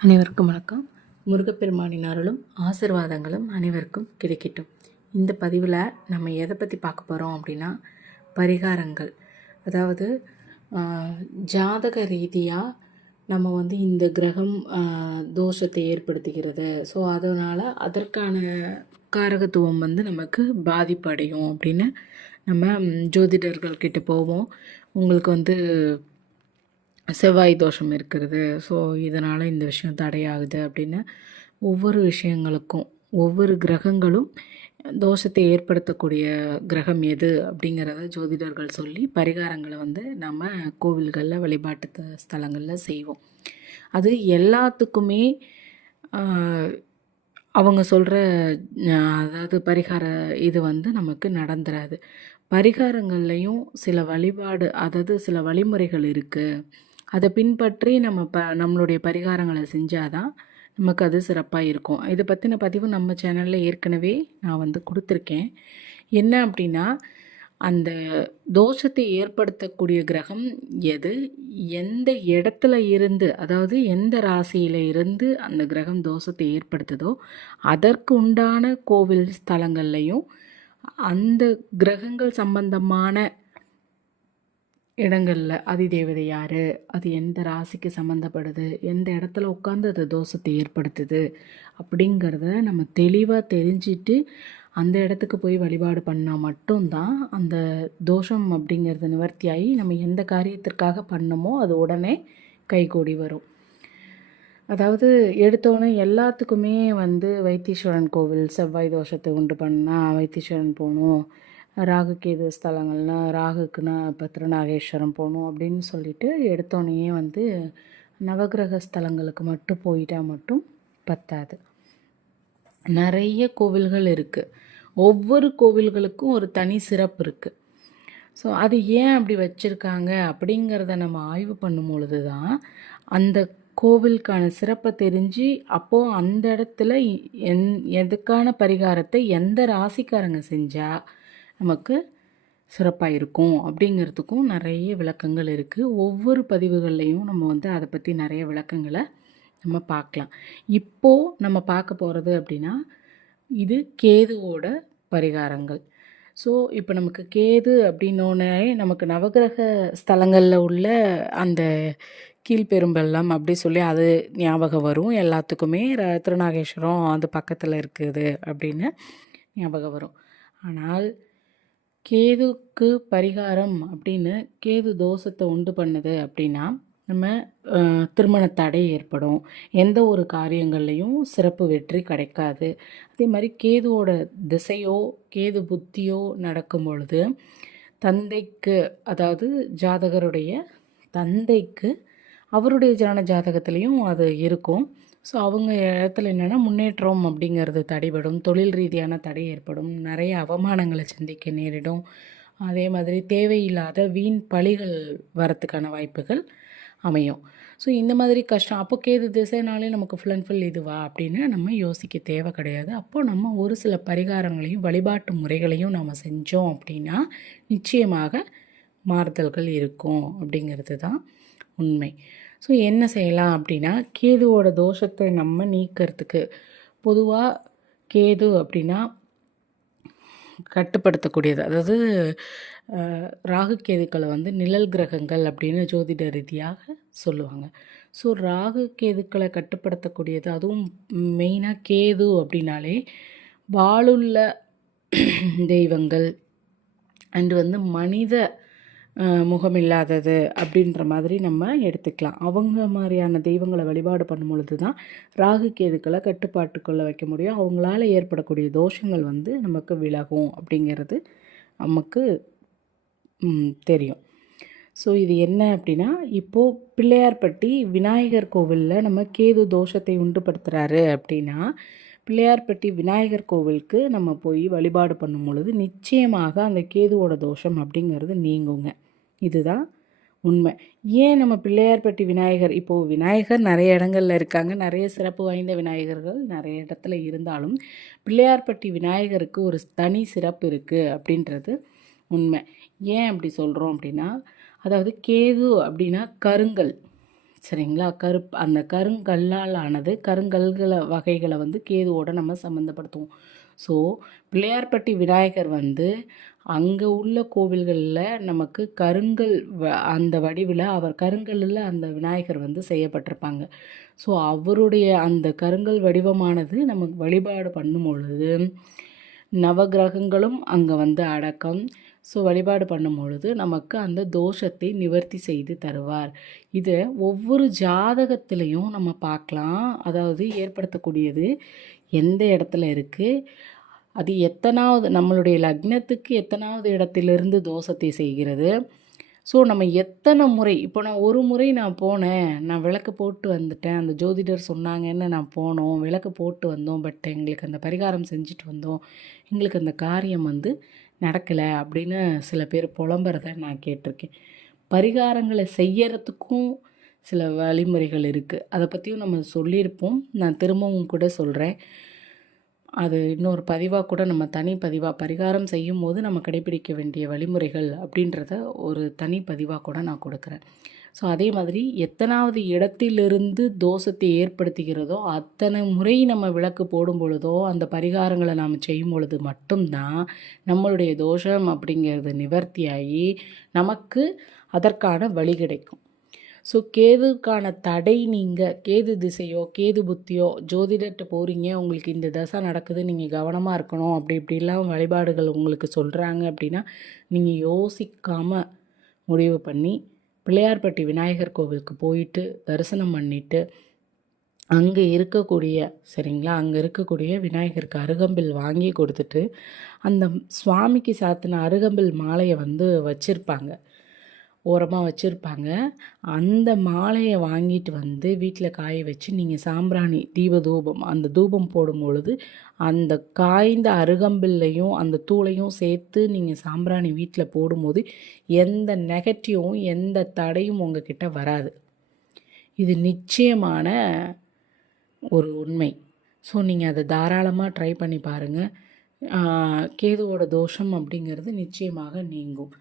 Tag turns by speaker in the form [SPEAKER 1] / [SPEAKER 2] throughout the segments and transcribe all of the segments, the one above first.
[SPEAKER 1] அனைவருக்கும் வணக்கம். முருகப்பெருமானின் அருளும் ஆசிர்வாதங்களும் அனைவருக்கும் கிடைக்கட்டும். இந்த பதிவில் நம்ம எதை பற்றி பார்க்க போகிறோம் அப்படின்னா பரிகாரங்கள். அதாவது ஜாதக ரீதியாக நம்ம வந்து இந்த கிரகம் தோஷத்தை ஏற்படுத்துகிறது. ஸோ அதனால் அதற்கான காரகத்துவம் வந்து நமக்கு பாதிப்படையும் அப்படின்னு நம்ம ஜோதிடர்கள் கிட்ட போவோம். உங்களுக்கு வந்து செவ்வாய் தோஷம் இருக்கிறது. ஸோ இதனால் இந்த விஷயம் தடையாகுது அப்படின்னு ஒவ்வொரு விஷயங்களுக்கும் ஒவ்வொரு கிரகங்களும் தோஷத்தை ஏற்படுத்தக்கூடிய கிரகம் எது அப்படிங்கிறத ஜோதிடர்கள் சொல்லி பரிகாரங்களை வந்து நம்ம கோவில்களில் வழிபாட்டு த- ஸ்தலங்களில் செய்வோம். அது எல்லாத்துக்குமே அவங்க சொல்கிற அதாவது பரிகார இது வந்து நமக்கு நடந்துராது. பரிகாரங்கள்லையும் சில வழிபாடு அதாவது சில வழிமுறைகள் இருக்குது அதை பின்பற்றி நம்ம ப நம்மளுடைய பரிகாரங்களை செஞ்சாதான் நமக்கு அது சிறப்பாக இருக்கும். இதை பற்றின பதிவு நம்ம சேனலில் ஏற்கனவே நான் வந்து கொடுத்துருக்கேன். என்ன அப்படின்னா அந்த தோஷத்தை ஏற்படுத்தக்கூடிய கிரகம் எது? எந்த இடத்துல இருந்து அதாவது எந்த ராசியில் இருந்து அந்த கிரகம் தோஷத்தை ஏற்படுத்துதோ அதற்கு உண்டான கோவில் ஸ்தலங்கள்லையும் அந்த கிரகங்கள் சம்பந்தமான இடங்களில் அதிதேவதை யார்? அது எந்த ராசிக்கு சம்மந்தப்படுது எந்த இடத்துல உட்காந்து அது தோஷத்தை ஏற்படுத்துது? அப்படிங்கிறத நம்ம தெளிவாக தெரிஞ்சிட்டு அந்த இடத்துக்கு போய் வழிபாடு பண்ணால் மட்டும்தான் அந்த தோஷம் அப்படிங்கிறது நிவர்த்தியாகி நம்ம எந்த காரியத்திற்காக பண்ணமோ அது உடனே கைகூடி வரும். அதாவது எடுத்தோன்னே எல்லாத்துக்குமே வந்து வைத்தீஸ்வரன் கோவில் செவ்வாய் தோஷத்தை உண்டு பண்ணால் வைத்தீஸ்வரன் போகணும். ராகு கேது ஸ்தலங்கள்லாம் ராகுக்குன்னா இப்போ திருநாகேஸ்வரம் போகணும் அப்படின்னு சொல்லிட்டு எடுத்தோடனேயே வந்து நவக்கிரக ஸ்தலங்களுக்கு மட்டும் போயிட்டால் மட்டும் பத்தாது. நிறைய கோவில்கள் இருக்குது ஒவ்வொரு கோவில்களுக்கும் ஒரு தனி சிறப்பு இருக்குது ஸோ அது ஏன் அப்படி வச்சுருக்காங்க அப்படிங்கிறத நம்ம ஆய்வு பண்ணும் பொழுது தான் அந்த கோவிலுக்கான சிறப்பை தெரிஞ்சு அப்போது அந்த இடத்துல எந் எதுக்கான பரிகாரத்தை எந்த ராசிக்காரங்க செஞ்சால் நமக்கு சிறப்பாக இருக்கும் அப்படிங்கிறதுக்கும் நிறைய விளக்கங்கள் இருக்குது ஒவ்வொரு பதிவுகள்லையும் நம்ம வந்து அதை பற்றி நிறைய விளக்கங்களை நம்ம பார்க்கலாம். இப்போது நம்ம பார்க்க போகிறது அப்படின்னா இது கேதுவோட பரிகாரங்கள். ஸோ இப்போ நமக்கு கேது அப்படின்னோடனே நமக்கு நவகிரக ஸ்தலங்களில் உள்ள அந்த கீழ்பெரும்பள்ளம் அப்படி சொல்லி அது ஞாபகம் வரும். எல்லாத்துக்குமே ர- திருநாகேஸ்வரம் அது பக்கத்தில் இருக்குது அப்படின்னு ஞாபகம் வரும். ஆனால் கேதுக்கு பரிகாரம் அப்படின்னு கேது தோஷத்தை உண்டு பண்ணுது அப்படின்னா நம்ம திருமண தடை ஏற்படும். எந்த ஒரு காரியங்கள்லையும் சிறப்பு வெற்றி கிடைக்காது. அதே மாதிரி கேதுவோட திசையோ கேது புத்தியோ நடக்கும் பொழுது தந்தைக்கு அதாவது ஜாதகருடைய தந்தைக்கு அவருடைய ஜன ஜாதகத்துலேயும் அது இருக்கும். ஸோ அவங்க இடத்துல என்னென்னா முன்னேற்றம் அப்படிங்கிறது தடைபடும். தொழில் ரீதியான தடை ஏற்படும். நிறைய அவமானங்களை சந்திக்க நேரிடும். அதே மாதிரி தேவையில்லாத வீண் பழிகள் வரத்துக்கான வாய்ப்புகள் அமையும். ஸோ இந்த மாதிரி கஷ்டம் அப்போ கேது திசைனாலே நமக்கு ஃபுல் அண்ட் ஃபுல் இதுவா அப்படின்னு நம்ம யோசிக்க தேவை கிடையாது. அப்போது நம்ம ஒரு சில பரிகாரங்களையும் வழிபாட்டு முறைகளையும் நம்ம செஞ்சோம் அப்படின்னா நிச்சயமாக மாறுதல்கள் இருக்கும் அப்படிங்கிறது தான் உண்மை. ஸோ என்ன செய்யலாம் அப்படின்னா கேதுவோட தோஷத்தை நம்ம நீக்கிறதுக்கு பொதுவாக கேது அப்படின்னா கட்டுப்படுத்தக்கூடியது. அதாவது ராகு கேதுக்களை வந்து நிழல் கிரகங்கள் அப்படின்னு ஜோதிட ரீதியாக சொல்லுவாங்க. ஸோ ராகு கேதுக்களை கட்டுப்படுத்தக்கூடியது அதுவும் மெயினாக கேது அப்படின்னாலே வாளுள்ள தெய்வங்கள் அண்டு வந்து மனித முகமில்லாதது அப்படின்ற மாதிரி நம்ம எடுத்துக்கலாம். அவங்க மாதிரியான தெய்வங்களை வழிபாடு பண்ணும் பொழுது தான் ராகு கேதுக்களை கட்டுப்பாட்டுக்குள்ளே வைக்க முடியும். அவங்களால ஏற்படக்கூடிய தோஷங்கள் வந்து நமக்கு விலகும் அப்படிங்கிறது நமக்கு தெரியும். ஸோ இது என்ன அப்படின்னா இப்போது பிள்ளையார்பட்டி விநாயகர் கோவிலில் நம்ம கேது தோஷத்தை உண்டுபடுத்துகிறாரு அப்படின்னா பிள்ளையார்பட்டி விநாயகர் கோவிலுக்கு நம்ம போய் வழிபாடு பண்ணும் பொழுது நிச்சயமாக அந்த கேதுவோட தோஷம் அப்படிங்கிறது நீங்குங்க. இதுதான் உண்மை. ஏன் நம்ம பிள்ளையார்பட்டி விநாயகர் இப்போது விநாயகர் நிறைய இடங்களில் இருக்காங்க. நிறைய சிறப்பு வாய்ந்த விநாயகர்கள் நிறைய இடத்துல இருந்தாலும் பிள்ளையார்பட்டி விநாயகருக்கு ஒரு தனி சிறப்பு இருக்குது அப்படின்றது உண்மை. ஏன் அப்படி சொல்கிறோம் அப்படின்னா அதாவது கேது அப்படின்னா கருங்கல். சரிங்களா? கருப் அந்த கருங்கல்லால் ஆனது கருங்கல்களை வகைகளை வந்து கேதுவோடு நம்ம சம்மந்தப்படுத்துவோம் ஸோ பிள்ளையார்பட்டி விநாயகர் வந்து அங்கே உள்ள கோவில்களில் நமக்கு கருங்கல் வ அந்த வடிவில் அவர் கருங்கல்லில் அந்த விநாயகர் வந்து செய்யப்பட்டிருப்பாங்க. ஸோ அவருடைய அந்த கருங்கல் வடிவமானது நமக்கு வழிபாடு பண்ணும் பொழுது நவகிரகங்களும் அங்கே வந்து அடக்கம். ஸோ வழிபாடு பண்ணும் பொழுது நமக்கு அந்த தோஷத்தை நிவர்த்தி செய்து தருவார். இதை ஒவ்வொரு ஜாதகத்திலையும் நம்ம பார்க்கலாம். அதாவது ஏற்படுத்தக்கூடியது எந்த இடத்துல இருக்குது அது எத்தனாவது நம்மளுடைய லக்னத்துக்கு எத்தனாவது இடத்திலிருந்து தோஷத்தை செய்கிறது? ஸோ நம்ம எத்தனை முறை இப்போ நான் ஒரு முறை நான் போனேன் நான் விளக்கு போட்டு வந்துட்டேன். அந்த ஜோதிடர் சொன்னாங்கன்னு நான் போனோம் விளக்கு போட்டு வந்தோம் பட் எங்களுக்கு அந்த பரிகாரம் செஞ்சுட்டு வந்தோம். எங்களுக்கு அந்த காரியம் வந்து நடக்கலை அப்படின்னு சில பேர் புலம்புறத நான் கேட்டிருக்கேன். பரிகாரங்களை செய்யறதுக்கும் சில வழிமுறைகள் இருக்குது அதை பற்றியும் நம்ம சொல்லியிருப்போம். நான் திரும்பவும் கூட சொல்கிறேன் அது இன்னொரு பதிவாக கூட நம்ம தனி பதிவாக பரிகாரம் செய்யும் போது நம்ம கடைபிடிக்க வேண்டிய வழிமுறைகள் அப்படின்றத ஒரு தனி பதிவாக கூட நான் கொடுக்குறேன். ஸோ அதே மாதிரி எத்தனாவது இடத்திலிருந்து தோஷத்தை ஏற்படுத்துகிறதோ அத்தனை முறை நம்ம விளக்கு போடும் பொழுதோ அந்த பரிகாரங்களை நாம் செய்யும் பொழுது மட்டும்தான் நம்மளுடைய தோஷம் அப்படிங்கிறது நிவர்த்தியாகி நமக்கு அதற்கான வழி கிடைக்கும். ஸோ கேதுக்கான தடை நீங்கள் கேது திசையோ கேது புத்தியோ ஜோதிடர்கிட்ட போகிறீங்க உங்களுக்கு இந்த தசை நடக்குது நீங்கள் கவனமாக இருக்கணும் அப்படி இப்படிலாம் வழிபாடுகள் உங்களுக்கு சொல்கிறாங்க அப்படின்னா நீங்கள் யோசிக்காமல் முடிவு பண்ணி பிள்ளையார்பட்டி விநாயகர் கோவிலுக்கு போயிட்டு தரிசனம் பண்ணிவிட்டு அங்கே இருக்கக்கூடிய சரிங்களா அங்கே இருக்கக்கூடிய விநாயகருக்கு அருகம்பில் வாங்கி கொடுத்துட்டு அந்த சுவாமிக்கு சாத்தின அருகம்பில் மாலையை வந்து வச்சுருப்பாங்க. ஓரமாக வச்சுருப்பாங்க. அந்த மாலையை வாங்கிட்டு வந்து வீட்டில் காய வச்சு நீங்கள் சாம்பிராணி தீப தூபம் அந்த தூபம் போடும் பொழுது அந்த காய்ந்த அருகம்பில்லையும் அந்த தூளையும் சேர்த்து நீங்கள் சாம்பிராணி வீட்டில் போடும்போது எந்த நெகட்டிவும் எந்த தடையும் உங்ககிட்ட வராது. இது நிச்சயமான ஒரு உண்மை. ஸோ நீங்கள் அதை தாராளமாக ட்ரை பண்ணி பாருங்கள் கேதுவோட தோஷம் அப்படிங்கிறது நிச்சயமாக நீங்கும்.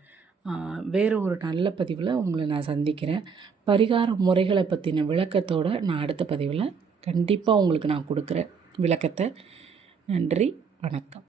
[SPEAKER 1] வேறு ஒரு நல்ல பதிவில் உங்களை நான் சந்திக்கிறேன். பரிகார முறைகளை பற்றின விளக்கத்தோடு நான் அடுத்த பதிவில் கண்டிப்பாக உங்களுக்கு நான் கொடுக்குறேன். விளக்கத்தை நன்றி வணக்கம்.